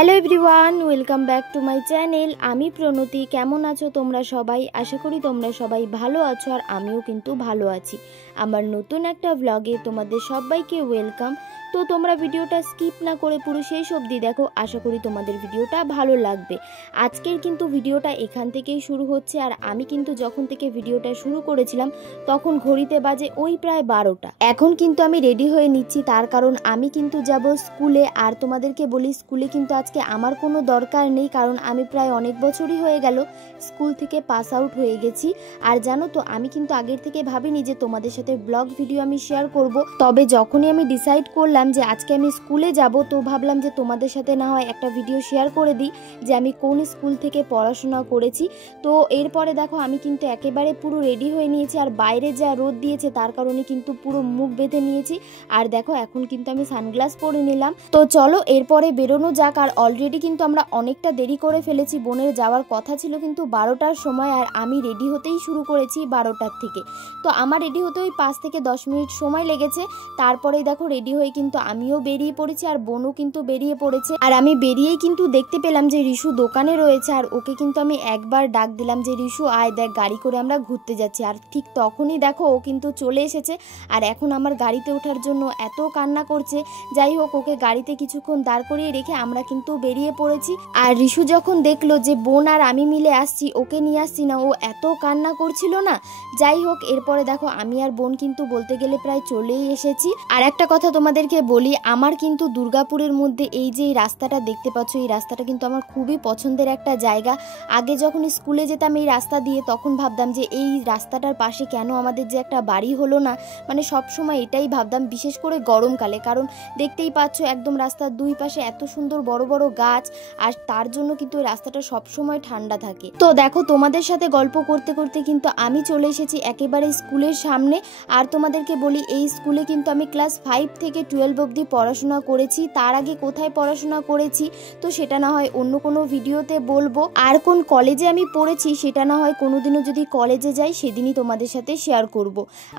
Hello everyone, welcome back to my channel. আমি প্রণতি। কেমন আছো তোমরা সবাই? আশা করি তোমরা সবাই ভালো আছো, আর আমিও কিন্তু ভালো আছি। আমার নতুন একটা ব্লগে তোমাদের সবাইকে ওয়েলকাম। তো তোমরা ভিডিওটা স্কিপ না করে পুরো শেষ অবধি দেখো, আশা করি তোমাদের ভিডিওটা ভালো লাগবে। আজকের কিন্তু ভিডিওটা এখান থেকেই শুরু হচ্ছে, আর আমি কিন্তু যখন থেকে ভিডিওটা শুরু করেছিলাম তখন ঘড়িতে বাজে ওই প্রায় 12টা। এখন কিন্তু আমি রেডি হয়ে নিচ্ছি, তার কারণ আমি কিন্তু যাব স্কুলে। আর তোমাদেরকে বলি, স্কুলে কিন্তু আজকে আমার কোনো দরকার নেই, কারণ আমি প্রায় অনেক বছরই হয়ে গেল স্কুল থেকে পাস আউট হয়ে গেছি। আর জানো তো, আমি কিন্তু আগের থেকে ভাবিনি যে তোমাদের সাথে ব্লগ ভিডিও আমি শেয়ার করব। তবে যখনই আমি ডিসাইড করলাম যে আজকে আমি স্কুলে যাব, তো ভাবলাম যে তোমাদের সাথে না হয় একটা ভিডিও শেয়ার করে দিই যে আমি কোন স্কুল থেকে পড়াশোনা করেছি। তো এরপরে দেখো, আমি কিন্তু একেবারে পুরো রেডি হয়ে নিয়েছি, আর বাইরে যা রোদ দিয়েছে তার কারণে কিন্তু পুরো মুখ বেঁধে নিয়েছি। আর দেখো, এখন কিন্তু আমি সানগ্লাস পরে নিলাম। তো চলো এরপরে বেরোনো যাক। আর অলরেডি কিন্তু আমরা অনেকটা দেরি করে ফেলেছি। বোনের যাওয়ার কথা ছিল কিন্তু 12টার সময়, আর আমি রেডি হতেই শুরু করেছি 12টার থেকে। তো আমার রেডি হতে ওই 5 থেকে 10 মিনিট সময় লেগেছে। তারপরেই দেখো রেডি হয়ে কিন্তু আমিও বেরিয়ে পড়েছি, আর বোনও কিন্তু বেরিয়ে পড়েছে। আর আমি বেরিয়েই কিন্তু দেখতে পেলাম যে রিশু দোকানে রয়েছে, আর ওকে কিন্তু আমি একবার ডাক দিলাম যে রিশু আয়, দেখ গাড়ি করে আমরা ঘুরতে যাচ্ছি। আর ঠিক তখনই দেখো ও কিন্তু চলে এসেছে, আর এখন আমার গাড়িতে ওঠার জন্য এত কান্না করছে। যাই হোক, ওকে গাড়িতে কিছুক্ষণ দাঁড় করিয়ে রেখে আমরা কিন্তু বেরিয়ে পড়েছি। আর রিশু যখন দেখলো যে বোন আর আমি মিলে আসছি, ওকে নিয়ে আসছি না, ও এত কান্না করছিল না। যাই হোক, এরপরে দেখো আমি আর বোন কিন্তু বলতে গেলে প্রায় চলেই এসেছি। আর একটা কথা তোমাদেরকে বলি, আমার কিন্তু দুর্গাপুরের মধ্যে এই যে এই রাস্তাটা দেখতে পাচ্ছ, এই রাস্তাটা কিন্তু আমার খুবই পছন্দের একটা জায়গা। আগে যখন স্কুলে যেতাম এই রাস্তা দিয়ে, তখন ভাবতাম যে এই রাস্তাটার পাশে কেন আমাদের যে একটা বাড়ি হলো না, মানে সব সময় এটাই ভাবতাম, বিশেষ করে গরমকালে। কারণ দেখতেই পাচ্ছ একদম রাস্তার দুই পাশে এত সুন্দর বড় বড় গাছ, আর তার জন্য কিন্তু এই রাস্তাটা সবসময় ঠান্ডা থাকে। তো দেখো, তোমাদের সাথে গল্প করতে করতে কিন্তু আমি চলে এসেছি একেবারে স্কুলের সামনে। আর তোমাদেরকে বলি, এই স্কুলে কিন্তু আমি ক্লাস 5 থেকে 12 অবধি পড়াশোনা করেছি। তার আগে কোথায় পড়াশোনা করেছি তো সেটা না হয় অন্য কোনো ভিডিওতে বলবো। আর কোন কলেজে আমি পড়েছি সেটা না হয় কোনোদিনও যদি কলেজে যাই সেদিনই তোমাদের সাথে শেয়ার করব।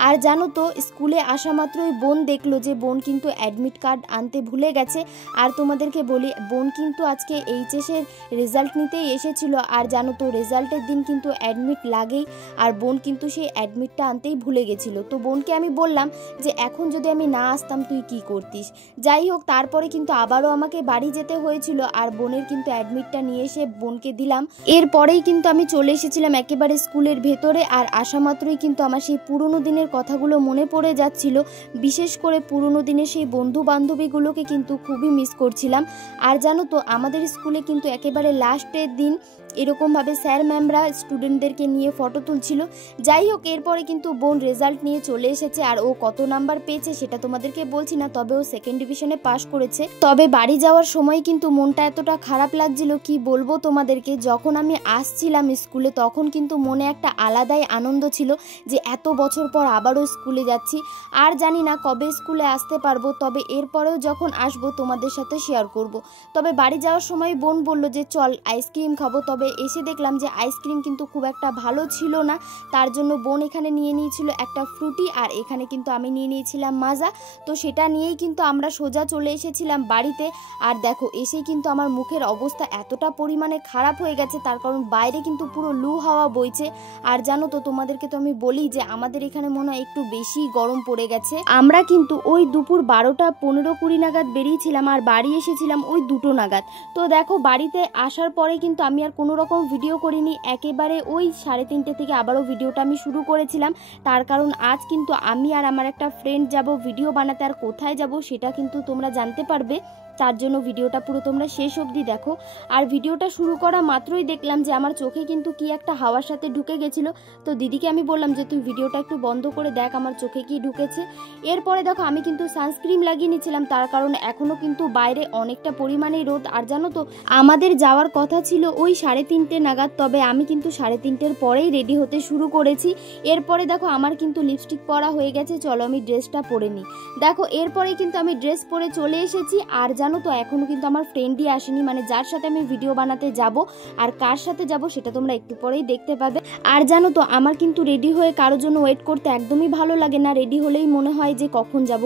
আর জানো তো, স্কুলে আসা মাত্রই বোন দেখলো যে বোন কিন্তু অ্যাডমিট কার্ড আনতে ভুলে গেছে। আর তোমাদেরকে বলি, বোন কিন্তু আজকে এইচএসের রেজাল্ট নিতেই এসেছিল। আর জানো তো, রেজাল্টের দিন কিন্তু অ্যাডমিট লাগেই, আর বোন কিন্তু সেই অ্যাডমিটটা আনতেই ভুলে গেছিল। তো বোনকে আমি বললাম যে এখন যদি আমি না আসতাম তুই কি করতিস। যাই হোক, তারপরে কিন্তু আবারও আমাকে বাড়ি যেতে হয়েছিল, আর বোনের কিন্তু অ্যাডমিটটা নিয়ে এসে বোনকে দিলাম। এরপরেই কিন্তু আমি চলে এসেছিলাম একেবারে স্কুলের ভেতরে। আর আসা মাত্রই কিন্তু আমার সেই পুরনো দিনের কথাগুলো মনে পড়ে যাচ্ছিল। বিশেষ করে পুরনো দিনের সেই বন্ধু বান্ধবীগুলোকে কিন্তু খুবই মিস করছিলাম। আর জানো তো, আমাদের স্কুলে কিন্তু একেবারে লাস্টের দিন এরকমভাবে স্যার ম্যামরা স্টুডেন্টদেরকে নিয়ে ফটো তুলছিল। যাই হোক, এরপরে কিন্তু বোন রেজাল্ট নিয়ে চলে এসেছে, আর ও কত নাম্বার পেয়েছে সেটা তোমাদেরকে বলছি না, তবে ও 2nd ডিভিশনে পাশ করেছে। তবে বাড়ি যাওয়ার সময় কিন্তু মনটা এতটা খারাপ লাগছিল কি বলবো তোমাদেরকে। যখন আমি আসছিলাম স্কুলে তখন কিন্তু মনে একটা আলাদাই আনন্দ ছিল যে এত বছর পর আবারও স্কুলে যাচ্ছি। আর জানি না কবে স্কুলে আসতে পারবো, তবে এরপরেও যখন আসবো তোমাদের সাথে শেয়ার করব। তবে বাড়ি যাওয়ার সময় বোন বলল যে চল আইসক্রিম খাবো, তবে এসে দেখলাম যে আইসক্রিম কিন্তু খুব একটা ভালো ছিল না। তার জন্য বোন এখানে নিয়ে নিয়েছিল একটা ফ্রুটি, আর এখানে কিন্তু আমি নিয়ে নিয়েছিলাম মাজা। তো সেটা নিয়েই কিন্তু আমরা সোজা চলে এসেছিলাম বাড়িতে। আর দেখো, এসেই কিন্তু আমার মুখের অবস্থা এতটা পরিমাণে খারাপ হয়ে গেছে, তার কারণ বাইরে কিন্তু পুরো লু হাওয়া বইছে। আর জানো তো, তোমাদেরকে তো আমি বলি যে আমাদের এখানে মনে হয় একটু বেশি গরম পড়ে গেছে। আমরা কিন্তু ওই দুপুর 12টা 15-20 নাগাদ বেরিয়েছিলাম, আর বাড়ি এসেছিলাম ওই 2টো নাগাদ। তো দেখো, বাড়িতে আসার পরে কিন্তু আমি আর কোনো রকম ভিডিও করিনি। একেবারে ওই 3:30 থেকে আবারও ভিডিওটা আমি শুরু করেছিলাম। তার কারণ আজ কিন্তু আমি আর আমার একটা ফ্রেন্ড যাব ভিডিও বানাতে, আর কোথায় যাব সেটা কিন্তু তোমরা জানতে পারবে। তার জন্য ভিডিওটা পুরো তোমরা শেষ অবধি দেখো। আর ভিডিওটা শুরু করা মাত্রই দেখলাম যে আমার চোখে কিন্তু কি একটা হাওয়ার সাথে ঢুকে গেছিল। তো দিদিকে আমি বললাম যে তুই ভিডিওটা একটু বন্ধ করে দেখ আমার চোখে কি ঢুকেছে। এরপরে দেখো, আমি কিন্তু সানস্ক্রিন লাগিয়ে নিয়েছিলাম, তার কারণ এখনো কিন্তু বাইরে অনেকটা পরিমাণে রোদ। আর জানো তো, আমাদের যাওয়ার কথা ছিল ওই 3:30 নাগাদ, তবে আমি কিন্তু 3:30-এর পরেই রেডি হতে শুরু করেছি। এরপরে দেখো, আমার কিন্তু লিপস্টিক পরা হয়ে গেছে। চলো আমি ড্রেসটা পরে নিই। দেখো, এরপরে কিন্তু আমি ড্রেস পরে চলে এসেছি। আর জানো তো এখনও কিন্তু আমার ফ্রেন্ডই আসেনি, মানে যার সাথে আমি ভিডিও বানাতে যাব, আর কার সাথে যাব সেটা তোমরা একটু পরেই দেখতে পাবে। আর জানো তো আমার কিন্তু রেডি হয়ে কারোর জন্য ওয়েট করতে একদমই ভালো লাগে না, রেডি হলেই মনে হয় যে কখন যাব।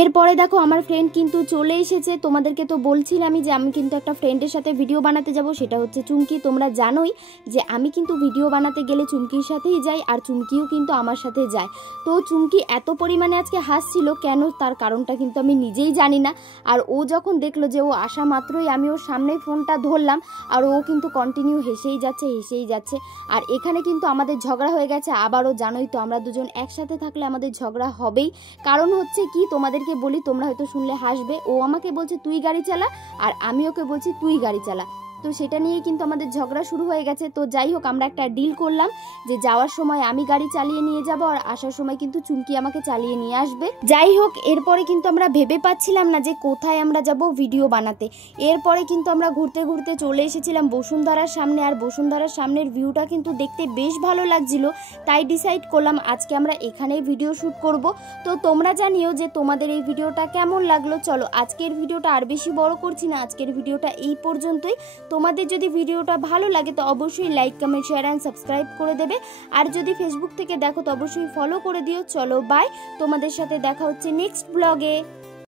এরপরে দেখো আমার ফ্রেন্ড কিন্তু চলে এসেছে। তোমাদেরকে তো বলছিলামই যে আমি কিন্তু একটা ফ্রেন্ডের সাথে ভিডিও বানাতে যাব, সেটা হচ্ছে চুমকি। তোমরা জানোই যে আমি কিন্তু ভিডিও বানাতে গেলে চুমকির সাথেই যাই, আর চুমকিও কিন্তু আমার সাথে যায়। তো চুমকি এত পরিমাণে আজকে হাসছিল কেন, তার কারণটা কিন্তু আমি নিজেই জানি না। আর ও যখন দেখলো যে ও আসা মাত্রই আমি ওর সামনেই ফোনটা ধরলাম, আর ও কিন্তু কন্টিনিউ হেসেই যাচ্ছে। আর এখানে কিন্তু আমাদের ঝগড়া হয়ে গেছে আবারও। জানোই তো আমরা দুজন একসাথে থাকলে আমাদের ঝগড়া হবেই। কারণ হচ্ছে কি, তোমাদেরকে বলি, তোমরা হয়তো শুনলে হাসবে। ও আমাকে বলছে তুই গাড়ি চালা, আর আমি ওকে বলছি তুই গাড়ি চালা। তো সেটা নিয়ে কিন্তু আমাদের ঝগড়া শুরু হয়ে গেছে। তো যাই হোক, আমরা একটা ডিল করলাম যে যাওয়ার সময় আমি গাড়ি চালিয়ে নিয়ে যাব, আর আসার সময় কিন্তু চুমকি আমাকে চালিয়ে নিয়ে আসবে। যাই হোক, এরপরে কিন্তু আমরা ভেবে পাচ্ছিলাম না যে কোথায় আমরা যাব ভিডিও বানাতে। এরপরে কিন্তু আমরা ঘুরতে ঘুরতে চলে এসেছিলাম বসুন্ধরার সামনে, আর বসুন্ধরার সামনের ভিউটা কিন্তু দেখতে বেশ ভালো লাগছিল। তাই ডিসাইড করলাম আজকে আমরা এখানেই ভিডিও শ্যুট করব। তো তোমরা জানিও যে তোমাদের এই ভিডিওটা কেমন লাগলো। চলো আজকের ভিডিওটা আর বেশি বড় করছি না, আজকের ভিডিওটা এই পর্যন্তই। তোমাদের যদি ভিডিওটা ভালো লাগে তো অবশ্যই like, comment, share and subscribe করে দেবে। আর যদি ফেসবুক থেকে দেখো তো অবশ্যই ফলো করে দিও। চলো বাই, তোমাদের সাথে দেখা হচ্ছে নেক্সট ব্লগে।